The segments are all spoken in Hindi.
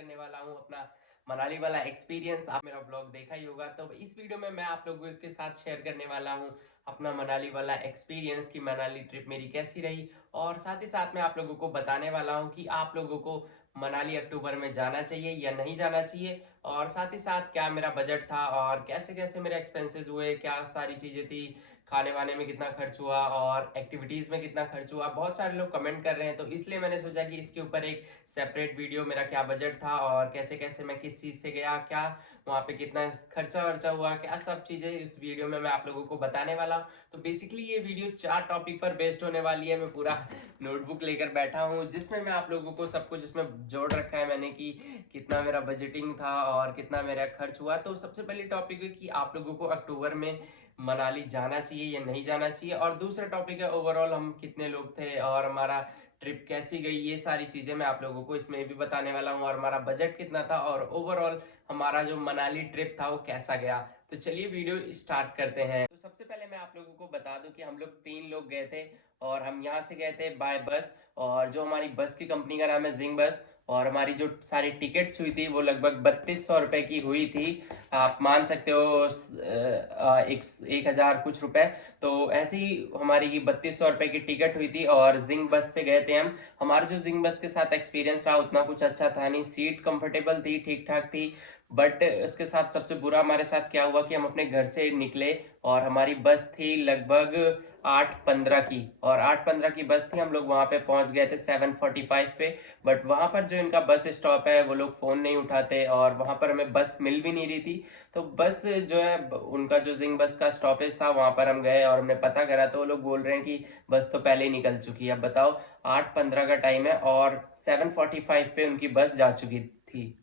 करने वाला हूँ अपना मनाली वाला एक्सपीरियंस। आप मेरा ब्लॉग देखा ही होगा, तो इस वीडियो में मैं आप लोगों के साथ शेयर करने वाला हूँ अपना मनाली वाला एक्सपीरियंस कि मनाली ट्रिप मेरी कैसी रही। और साथ ही साथ मैं आप लोगों को बताने वाला हूँ कि आप लोगों को मनाली अक्टूबर में जाना चाहिए या नहीं जाना चाहिए, और साथ ही साथ क्या मेरा बजट था और कैसे कैसे मेरे एक्सपेंसेस हुए, क्या सारी चीज़ें थी, खाने वाने में कितना खर्च हुआ और एक्टिविटीज़ में कितना खर्च हुआ। बहुत सारे लोग कमेंट कर रहे हैं, तो इसलिए मैंने सोचा कि इसके ऊपर एक सेपरेट वीडियो, मेरा क्या बजट था और कैसे कैसे मैं किस चीज़ से गया, क्या वहाँ पे कितना खर्चा वर्चा हुआ, क्या सब चीज़ें इस वीडियो में मैं आप लोगों को बताने वाला हूँ। तो बेसिकली ये वीडियो 4 टॉपिक पर बेस्ड होने वाली है। मैं पूरा नोटबुक लेकर बैठा हूँ जिसमें मैं आप लोगों को सब कुछ इसमें जोड़ रखा है मैंने कि कितना मेरा बजटिंग था और कितना मेरा खर्च हुआ। तो सबसे पहली टॉपिक है कि आप लोगों को अक्टूबर में मनाली जाना चाहिए या नहीं जाना चाहिए, और दूसरा टॉपिक है ओवरऑल हम कितने लोग थे और हमारा ट्रिप कैसी गई। ये सारी चीज़ें मैं आप लोगों को इसमें भी बताने वाला हूँ, और हमारा बजट कितना था और ओवरऑल हमारा जो मनाली ट्रिप था वो कैसा गया। तो चलिए वीडियो स्टार्ट करते हैं। तो सबसे पहले मैं आप लोगों को बता दूं कि हम लोग 3 लोग गए थे, और हम यहाँ से गए थे बाय बस। और जो हमारी बस की कंपनी का नाम है जिंग बस, और हमारी जो सारी टिकट्स हुई थी वो लगभग 3200 रुपये की हुई थी। आप मान सकते हो 1000 कुछ रुपए। तो ऐसे ही हमारी 3200 रुपये की टिकट हुई थी और जिंग बस से गए थे हम। हमारा जो जिंग बस के साथ एक्सपीरियंस रहा उतना कुछ अच्छा था नहीं। सीट कंफर्टेबल थी, ठीक ठाक थी, बट उसके साथ सबसे बुरा हमारे साथ क्या हुआ कि हम अपने घर से निकले और हमारी बस थी लगभग 8:15 की, और 8:15 की बस थी। हम लोग वहां पे पहुंच गए थे 7:45 पे। बट वहां पर जो इनका बस स्टॉप है वो लोग फोन नहीं उठाते, और वहां पर हमें बस मिल भी नहीं रही थी। तो बस जो है उनका जो जिंग बस का स्टॉपेज था वहां पर हम गए और हमने पता करा, तो वो लोग बोल रहे हैं कि बस तो पहले ही निकल चुकी है। अब बताओ, 8:15 का टाइम है और 7:45 पे उनकी बस जा चुकी थी।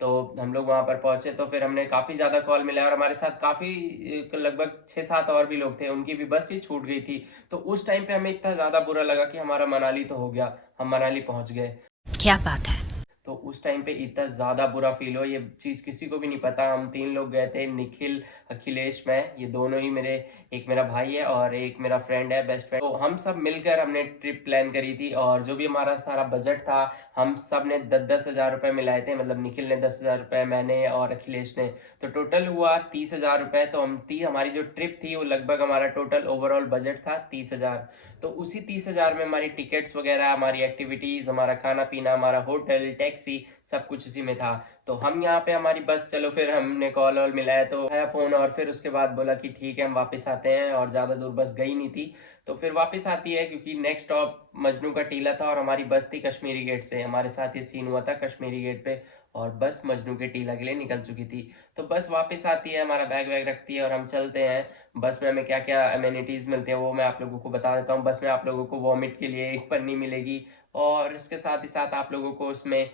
तो हम लोग वहां पर पहुंचे तो फिर हमने काफी ज्यादा कॉल मिला, और हमारे साथ काफी लगभग 6-7 और भी लोग थे, उनकी भी बस ही छूट गई थी। तो उस टाइम पे हमें इतना ज्यादा बुरा लगा कि हमारा मनाली तो हो गया, हम मनाली पहुंच गए। क्या बात है। तो उस टाइम पे इतना ज्यादा बुरा फील हो, ये चीज किसी को भी नहीं पता। हम 3 लोग गए थे, निखिल, अखिलेश, मैं, ये दोनों ही मेरे, एक मेरा भाई है और एक मेरा फ्रेंड है, बेस्ट फ्रेंड। तो हम सब मिलकर हमने ट्रिप प्लान करी थी, और जो भी हमारा सारा बजट था हम सब ने 10-10 हज़ार रुपए मिलाए थे। मतलब निखिल ने 10 हज़ार रुपए, मैंने और अखिलेश ने, तो टोटल हुआ 30 हज़ार रुपए। तो हमारी जो ट्रिप थी वो लगभग, हमारा टोटल ओवरऑल बजट था 30 हज़ार। तो उसी 30 हज़ार में हमारी टिकट्स वगैरह, हमारी एक्टिविटीज, हमारा खाना पीना, हमारा होटल, टैक्सी, सब कुछ उसी में था। तो हम यहाँ पे हमारी बस, चलो फिर हमने कॉल वॉल मिलाया तो है फोन, और फिर उसके बाद बोला कि ठीक है हम वापस आते हैं, और ज्यादा दूर बस गई नहीं थी। तो फिर वापस आती है क्योंकि नेक्स्ट स्टॉप मजनू का टीला था, और हमारी बस थी कश्मीरी गेट से। हमारे साथ ये सीन हुआ था कश्मीरी गेट पे, और बस मजनू के टीला के लिए निकल चुकी थी। तो बस वापस आती है, हमारा बैग वैग रखती है और हम चलते हैं। बस में हमें क्या क्या अमेनिटीज मिलते हैं वो मैं आप लोगों को बता देता हूँ। बस में आप लोगों को वॉमिट के लिए एक पन्नी मिलेगी, और इसके साथ ही साथ आप लोगों को उसमें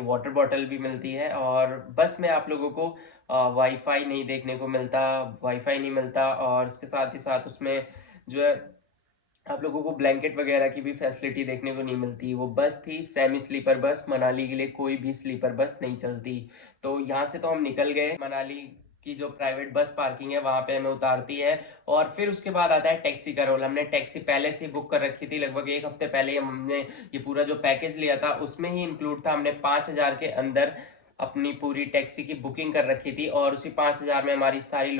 वाटर बॉटल भी मिलती है। और बस में आप लोगों को वाईफाई नहीं देखने को मिलता, वाईफाई नहीं मिलता। और इसके साथ ही साथ उसमें जो है आप लोगों को ब्लैंकेट वगैरह की भी फैसिलिटी देखने को नहीं मिलती। वो बस थी सेमी स्लीपर बस, मनाली के लिए कोई भी स्लीपर बस नहीं चलती। तो यहाँ से तो हम निकल गए, मनाली की जो प्राइवेट बस पार्किंग है वहां पे हमें उतारती है। और फिर उसके बाद आता है टैक्सी का रोल। हमने टैक्सी पहले से बुक कर रखी थी, लगभग एक हफ्ते पहले ही हमने ये पूरा जो पैकेज लिया था उसमें ही इंक्लूड था। हमने 5 हज़ार के अंदर अपनी पूरी टैक्सी की बुकिंग कर रखी थी, और उसी 5 हज़ार में हमारी सारी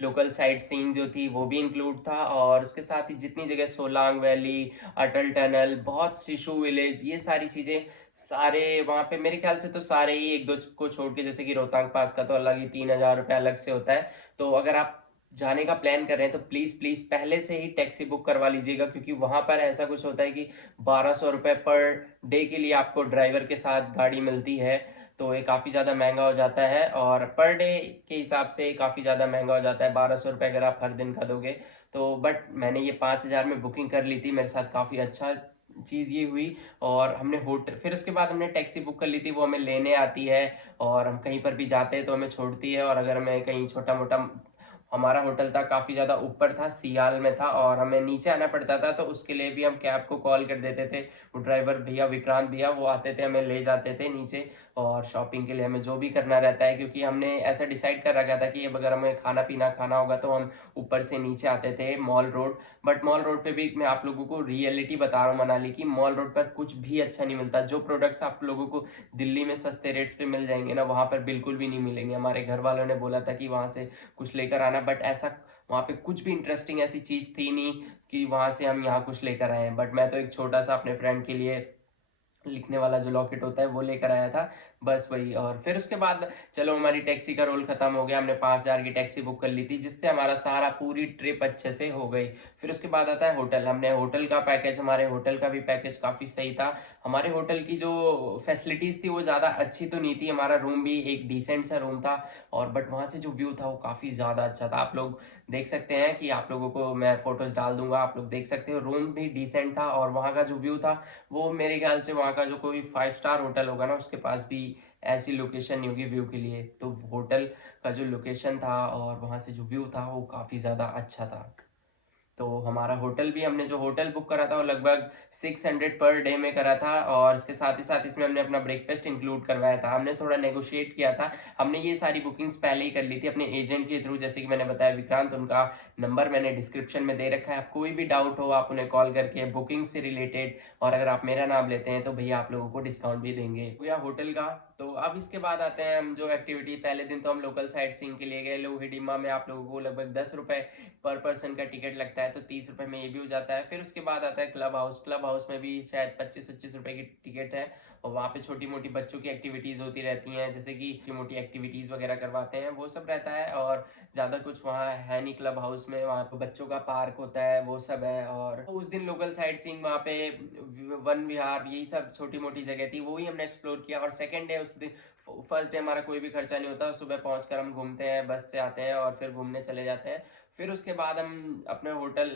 लोकल साइट सीइंग जो थी वो भी इंक्लूड था। और उसके साथ ही जितनी जगह, सोलांग वैली, अटल टनल, बहुत शिशु विलेज, ये सारी चीजें, सारे वहां पे मेरे ख्याल से तो सारे ही, एक दो को छोड़ के, जैसे कि रोहतांग पास का तो अलग ही 3 हज़ार रुपये अलग से होता है। तो अगर आप जाने का प्लान कर रहे हैं तो प्लीज प्लीज पहले से ही टैक्सी बुक करवा लीजिएगा, क्योंकि वहां पर ऐसा कुछ होता है कि 1200 रुपये पर डे के लिए आपको ड्राइवर के साथ गाड़ी मिलती है। तो ये काफ़ी ज़्यादा महंगा हो जाता है, और पर डे के हिसाब से काफ़ी ज़्यादा महंगा हो जाता है, 1200 रुपये अगर आप हर दिन का दोगे तो। बट मैंने ये 5 हज़ार में बुकिंग कर ली थी, मेरे साथ काफ़ी अच्छा चीज़ ये हुई। और हमने होटल, फिर उसके बाद हमने टैक्सी बुक कर ली थी, वो हमें लेने आती है, और हम कहीं पर भी जाते हैं तो हमें छोड़ती है। और अगर हमें कहीं छोटा मोटा हमारा होटल था काफ़ी ज़्यादा ऊपर था, सियाल में था और हमें नीचे आना पड़ता था, तो उसके लिए भी हम कैब को कॉल कर देते थे। वो ड्राइवर भैया, विक्रांत भैया, वो आते थे, हमें ले जाते थे नीचे और शॉपिंग के लिए हमें जो भी करना रहता है, क्योंकि हमने ऐसा डिसाइड कर रखा था कि अब अगर हमें खाना पीना खाना होगा तो हम ऊपर से नीचे आते थे mall road. But mall road पे भी मैं आप लोगों को रियलिटी बता रहा हूँ मनाली की, मॉल रोड पर कुछ भी अच्छा नहीं मिलता। जो प्रोडक्ट्स आप लोगों को दिल्ली में सस्ते रेट्स पे मिल जाएंगे ना, वहाँ पर बिल्कुल भी नहीं मिलेंगे। हमारे घर वालों ने बोला था कि वहाँ से कुछ लेकर आना, बट ऐसा वहाँ पे कुछ भी इंटरेस्टिंग ऐसी चीज़ थी नहीं कि वहाँ से हम यहाँ कुछ लेकर आए हैं। बट मैं तो एक छोटा सा अपने फ्रेंड के लिए लिखने वाला जो लॉकेट होता है वो लेकर आया था, बस वही। और फिर उसके बाद चलो हमारी टैक्सी का रोल खत्म हो गया, हमने 5,000 की टैक्सी बुक कर ली थी, जिससे हमारा सारा पूरी ट्रिप अच्छे से हो गई। फिर उसके बाद आता है होटल। हमने होटल का पैकेज, हमारे होटल का भी पैकेज काफ़ी सही था। हमारे होटल की जो फैसिलिटीज़ थी वो ज़्यादा अच्छी तो नहीं थी, हमारा रूम भी एक डिसेंट सा रूम था, और बट वहाँ से जो व्यू था वो काफ़ी ज़्यादा अच्छा था। आप लोग देख सकते हैं कि आप लोगों को मैं फोटोज डाल दूंगा, आप लोग देख सकते हो। रूम भी डिसेंट था और वहाँ का जो व्यू था वो मेरे ख्याल से वहाँ का जो कोई 5 स्टार होटल होगा ना उसके पास भी ऐसी लोकेशन नहीं होगी व्यू के लिए। तो होटल का जो लोकेशन था और वहाँ से जो व्यू था वो काफ़ी ज़्यादा अच्छा था। तो हमारा होटल भी, हमने जो होटल बुक करा था वो लगभग 600 पर डे में करा था, और इसके साथ ही साथ इसमें हमने अपना ब्रेकफास्ट इंक्लूड करवाया था। हमने थोड़ा नेगोशिएट किया था, हमने ये सारी बुकिंग्स पहले ही कर ली थी अपने एजेंट के थ्रू, जैसे कि मैंने बताया विक्रांत, उनका नंबर मैंने डिस्क्रिप्शन में दे रखा है। आप कोई भी डाउट हो आप उन्हें कॉल करके बुकिंग से रिलेटेड, और अगर आप मेरा नाम लेते हैं तो भैया आप लोगों को डिस्काउंट भी देंगे। भैया होटल का। तो अब इसके बाद आते हैं हम जो एक्टिविटी, पहले दिन तो हम लोकल साइट सीइंग के लिए गए लोहिडिमा में। आप लोगों को लगभग 10 रुपए पर पर्सन का टिकट लगता है, तो 30 रुपए में ये भी हो जाता है। फिर उसके बाद आता है क्लब हाउस। क्लब हाउस में भी शायद 25-25 रुपए की टिकट है, और वहाँ पे छोटी मोटी बच्चों की एक्टिविटीज होती रहती हैं, जैसे कि छोटी मोटी एक्टिविटीज वगैरह करवाते हैं, वो सब रहता है। और ज़्यादा कुछ वहाँ है नहीं क्लब हाउस में, वहाँ पे बच्चों का पार्क होता है, वो सब है। और तो उस दिन लोकल साइट सीइंग वहाँ पे वन विहार, यही सब छोटी मोटी जगह थी, वो ही हमने एक्सप्लोर किया। और सेकेंड डे, उस दिन फर्स्ट डे हमारा कोई भी खर्चा नहीं होता, सुबह पहुंचकर हम घूमते हैं, बस से आते हैं और फिर घूमने चले जाते हैं। फिर उसके बाद हम अपने होटल,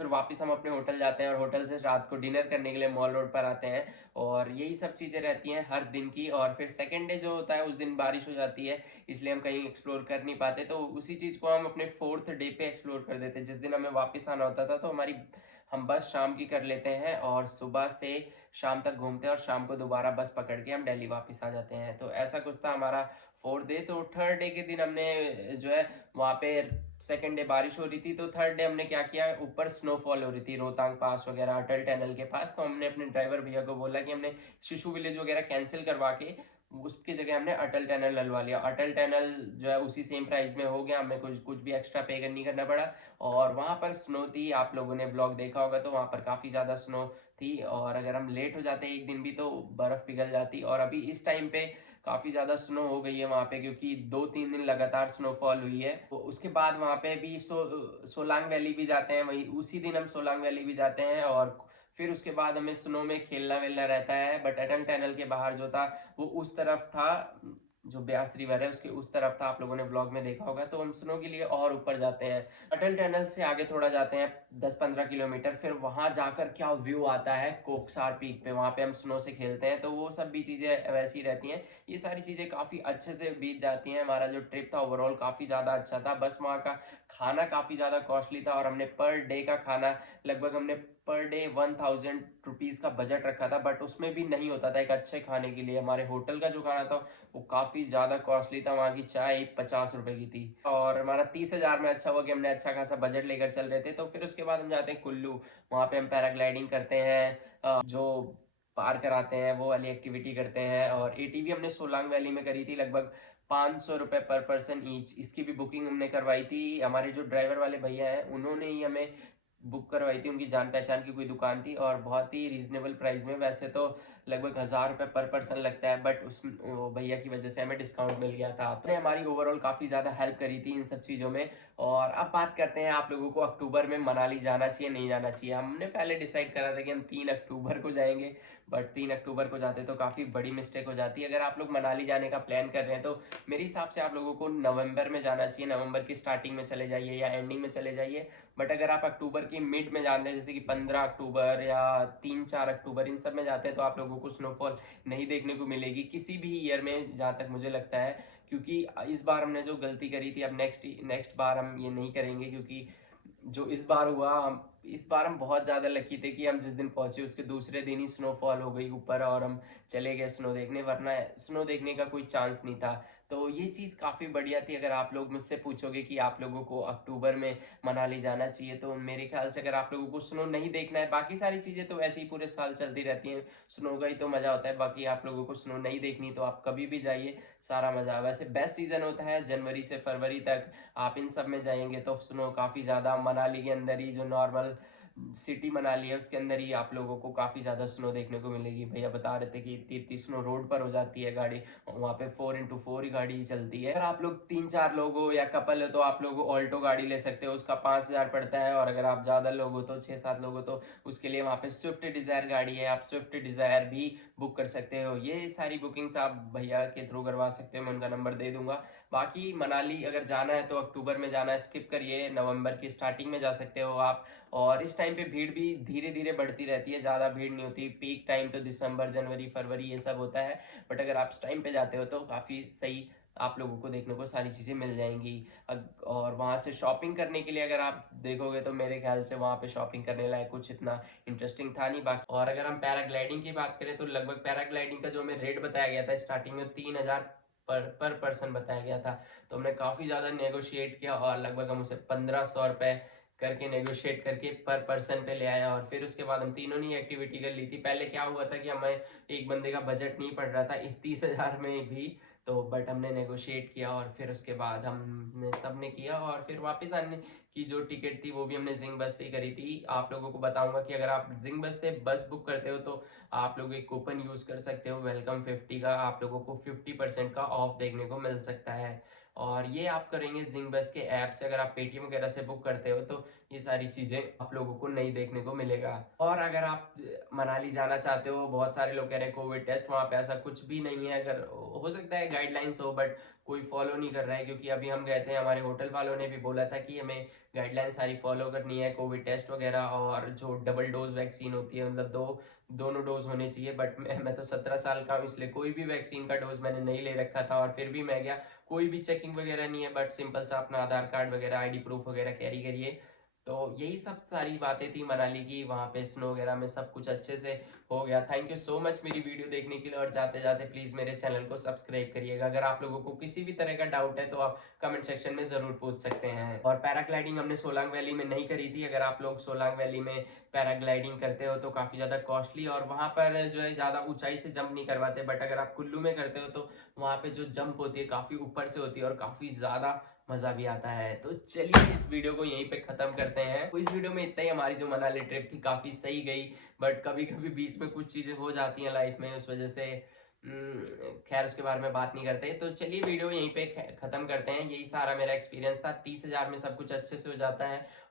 फिर वापस हम अपने होटल जाते हैं, और होटल से रात को डिनर करने के लिए मॉल रोड पर आते हैं। और यही सब चीज़ें रहती हैं हर दिन की। और फिर सेकेंड डे जो होता है उस दिन बारिश हो जाती है, इसलिए हम कहीं एक्सप्लोर कर नहीं पाते, तो उसी चीज़ को हम अपने फोर्थ डे पे एक्सप्लोर कर देते हैं। जिस दिन हमें वापस आना होता था तो हमारी हम बस शाम की कर लेते हैं, और सुबह से शाम तक घूमते हैं, और शाम को दोबारा बस पकड़ के हम दिल्ली वापस आ जाते हैं। तो ऐसा कुछ था हमारा फोर्थ डे। तो थर्ड डे के दिन हमने जो है वहाँ पे, सेकेंड डे बारिश हो रही थी, तो थर्ड डे हमने क्या किया, ऊपर स्नोफॉल हो रही थी रोहतांग पास वगैरह, अटल टनल के पास। तो हमने अपने ड्राइवर भैया को बोला कि हमने शिशु विलेज वगैरह कैंसिल करवा के उसकी जगह हमने अटल टनल डलवा लिया। अटल टनल जो है उसी सेम प्राइस में हो गया, हमें कुछ कुछ भी एक्स्ट्रा पे नहीं करना पड़ा। और वहाँ पर स्नो थी, आप लोगों ने ब्लॉग देखा होगा, तो वहाँ पर काफ़ी ज़्यादा स्नो थी। और अगर हम लेट हो जाते एक दिन भी तो बर्फ़ पिघल जाती। और अभी इस टाइम पे काफ़ी ज़्यादा स्नो हो गई है वहाँ पे, क्योंकि 2-3 दिन लगातार स्नोफॉल हुई है। तो उसके बाद वहाँ पे भी सोलांग वैली भी जाते हैं, वही उसी दिन हम सोलांग वैली भी जाते हैं। और फिर उसके बाद हमें स्नो में खेलना वेलना रहता है। बट अटल टनल के बाहर जो था वो उस तरफ था, जो ब्यास रिवर है उसके उस तरफ था, आप लोगों ने व्लॉग में देखा होगा। तो हम स्नो के लिए और ऊपर जाते हैं, अटल टनल से आगे थोड़ा जाते हैं 10-15 किलोमीटर। फिर वहां जाकर क्या व्यू आता है कोकसार पीक पे, वहां पे हम स्नो से खेलते हैं। तो वो सब भी चीजें वैसी रहती हैं, ये सारी चीजें काफी अच्छे से बीत जाती हैं। हमारा जो ट्रिप था ओवरऑल काफी ज्यादा अच्छा था। बस वहाँ का खाना काफी ज्यादा कॉस्टली था, और हमने पर डे का खाना लगभग हमने पर डे 1000 रुपीज का बजट रखा था। बट उसमें भी नहीं होता था एक अच्छे खाने के लिए। हमारे होटल का जो खाना था वो काफी ज्यादा कॉस्टली था, वहाँ की चाय 50 रुपए की थी। और हमारा 30,000 में अच्छा हुआ कि हमने अच्छा खासा बजट लेकर चल रहे थे। तो फिर उसके बाद हम जाते हैं कुल्लू, वहाँ पे हम पैराग्लाइडिंग करते हैं, जो पार कराते हैं वो वाली एक्टिविटी करते हैं। और एटीवी हमने सोलांग वैली में करी थी, लगभग 500 रुपये पर पर्सन ईच। इसकी भी बुकिंग हमने करवाई थी, हमारे जो ड्राइवर वाले भैया हैं उन्होंने ही हमें बुक करवाई थी, उनकी जान पहचान की कोई दुकान थी, और बहुत ही रीजनेबल प्राइस में। वैसे तो लगभग 1,000 रुपये पर पर्सन लगता है, बट उस वो भैया की वजह से हमें डिस्काउंट मिल गया था। तो हमारी ओवरऑल काफ़ी ज़्यादा हेल्प करी थी इन सब चीज़ों में। और अब बात करते हैं आप लोगों को अक्टूबर में मनाली जाना चाहिए नहीं जाना चाहिए। हमने पहले डिसाइड करा था कि हम 3 अक्टूबर को जाएंगे, बट 3 अक्टूबर को जाते तो काफ़ी बड़ी मिस्टेक हो जाती है। अगर आप लोग मनाली जाने का प्लान कर रहे हैं तो मेरे हिसाब से आप लोगों को नवंबर में जाना चाहिए, नवंबर की स्टार्टिंग में चले जाइए या एंडिंग में चले जाइए। बट अगर आप अक्टूबर की मिड में जाते हैं, जैसे कि 15 अक्टूबर या 3-4 अक्टूबर, इन सब में जाते हैं, तो आप लोगों को स्नोफॉल नहीं देखने को मिलेगी किसी भी ईयर में, जहाँ तक मुझे लगता है। क्योंकि इस बार हमने जो गलती करी थी, अब नेक्स्ट बार हम ये नहीं करेंगे, क्योंकि जो इस बार हुआ, हम इस बार हम बहुत ज़्यादा लकी थे कि हम जिस दिन पहुंचे उसके दूसरे दिन ही स्नोफॉल हो गई ऊपर और हम चले गए स्नो देखने, वरना स्नो देखने का कोई चांस नहीं था। तो ये चीज़ काफ़ी बढ़िया थी। अगर आप लोग मुझसे पूछोगे कि आप लोगों को अक्टूबर में मनाली जाना चाहिए, तो मेरे ख्याल से अगर आप लोगों को स्नो नहीं देखना है, बाकी सारी चीज़ें तो वैसे ही पूरे साल चलती रहती हैं, स्नो का ही तो मज़ा होता है। बाकी आप लोगों को स्नो नहीं देखनी तो आप कभी भी जाइए, सारा मज़ा। वैसे बेस्ट सीज़न होता है जनवरी से फरवरी तक। आप इन सब में जाएंगे तो स्नो काफ़ी ज़्यादा, मनाली के अंदर ही जो नॉर्मल सिटी मनाली है उसके अंदर ही आप लोगों को काफ़ी ज़्यादा स्नो देखने को मिलेगी। भैया बता रहे थे कि इतनी इतनी स्नो रोड पर हो जाती है गाड़ी, वहाँ पे 4x4 ही गाड़ी ही चलती है। अगर आप लोग 3-4 लोग हो या कपल हो तो आप लोग ऑल्टो गाड़ी ले सकते हो, उसका 5,000 पड़ता है। और अगर आप ज़्यादा लोग हो तो 6-7 लोग हो तो उसके लिए वहाँ पे स्विफ्ट डिज़ायर गाड़ी है, आप स्विफ्ट डिज़ायर भी बुक कर सकते हो। ये सारी बुकिंग्स आप भैया के थ्रू करवा सकते हो, मैं उनका नंबर दे दूंगा। बाकी मनाली अगर जाना है तो अक्टूबर में जाना है, स्किप करिए, नवंबर की स्टार्टिंग में जा सकते हो आप। और इस टाइम पे भीड़ भी धीरे धीरे बढ़ती रहती है, ज़्यादा भीड़ नहीं होती। पीक टाइम तो दिसंबर, जनवरी, फरवरी ये सब होता है। बट अगर आप इस टाइम पे जाते हो तो काफ़ी सही आप लोगों को देखने को सारी चीज़ें मिल जाएंगी। और वहाँ से शॉपिंग करने के लिए अगर आप देखोगे तो मेरे ख्याल से वहाँ पे शॉपिंग करने लायक कुछ इतना इंटरेस्टिंग था नहीं। बाकी और अगर हम पैराग्लाइडिंग की बात करें तो लगभग पैराग्लाइडिंग का जो हमें रेट बताया गया था स्टार्टिंग में 3,000 पर पर्सन बताया गया था। तो हमने काफ़ी ज़्यादा नेगोशिएट किया और लगभग हम उसे 1,500 रुपये करके नेगोशिएट करके पर पर्सन पे ले आया। और फिर उसके बाद हम तीनों ने एक्टिविटी कर ली थी। पहले क्या हुआ था कि हमें एक बंदे का बजट नहीं पड़ रहा था इस 30,000 में भी, तो बट हमने नेगोशिएट किया और फिर उसके बाद हमने सब ने किया। और फिर वापस आने की जो टिकट थी वो भी हमने जिंग बस से ही करी थी। आप लोगों को बताऊंगा कि अगर आप जिंग बस से बस बुक करते हो तो आप लोग एक कूपन यूज कर सकते हो, वेलकम 50 का, आप लोगों को 50% का ऑफ देखने को मिल सकता है। और ये आप करेंगे जिंग बस के ऐप से। अगर आप पेटीएम वगैरह से बुक करते हो तो ये सारी चीज़ें आप लोगों को नहीं देखने को मिलेगा। और अगर आप मनाली जाना चाहते हो, बहुत सारे लोग कह रहे हैं कोविड टेस्ट, वहाँ पे ऐसा कुछ भी नहीं है। अगर हो सकता है गाइडलाइंस हो बट कोई फॉलो नहीं कर रहा है, क्योंकि अभी हम गए थे, हमारे होटल वालों ने भी बोला था कि हमें गाइडलाइन सारी फॉलो करनी है, कोविड टेस्ट वगैरह, और जो डबल डोज वैक्सीन होती है, मतलब दोनों डोज होने चाहिए। बट मैं तो 17 साल का हूँ, इसलिए कोई भी वैक्सीन का डोज मैंने नहीं ले रखा था और फिर भी मैं गया। कोई भी चेकिंग वगैरह नहीं है, बट सिंपल सा अपना आधार कार्ड वगैरह, आईडी प्रूफ वगैरह कैरी करिए। तो यही सब सारी बातें थी मनाली की। वहाँ पे स्नो वगैरह में सब कुछ अच्छे से हो गया। थैंक यू सो मच मेरी वीडियो देखने के लिए। और जाते जाते प्लीज़ मेरे चैनल को सब्सक्राइब करिएगा। अगर आप लोगों को किसी भी तरह का डाउट है तो आप कमेंट सेक्शन में ज़रूर पूछ सकते हैं। और पैराग्लाइडिंग हमने सोलांग वैली में नहीं करी थी। अगर आप लोग सोलांग वैली में पैराग्लाइडिंग करते हो तो काफ़ी ज़्यादा कॉस्टली, और वहाँ पर जो है ज़्यादा ऊंचाई से जंप नहीं करवाते। बट अगर आप कुल्लू में करते हो तो वहाँ पे जो जंप होती है काफ़ी ऊपर से होती है और काफ़ी ज़्यादा मजा भी आता है। तो चलिए इस वीडियो को यहीं पे खत्म करते हैं। तो इस वीडियो में इतना ही। हमारी जो मनाली ट्रिप थी काफी सही गई, बट कभी कभी बीच में कुछ चीजें हो जाती हैं लाइफ में, उस वजह से खैर उसके बारे में बात नहीं करते। तो चलिए वीडियो यहीं पे खत्म करते हैं। यही सारा मेरा एक्सपीरियंस था। 30,000 में सब कुछ अच्छे से हो जाता है।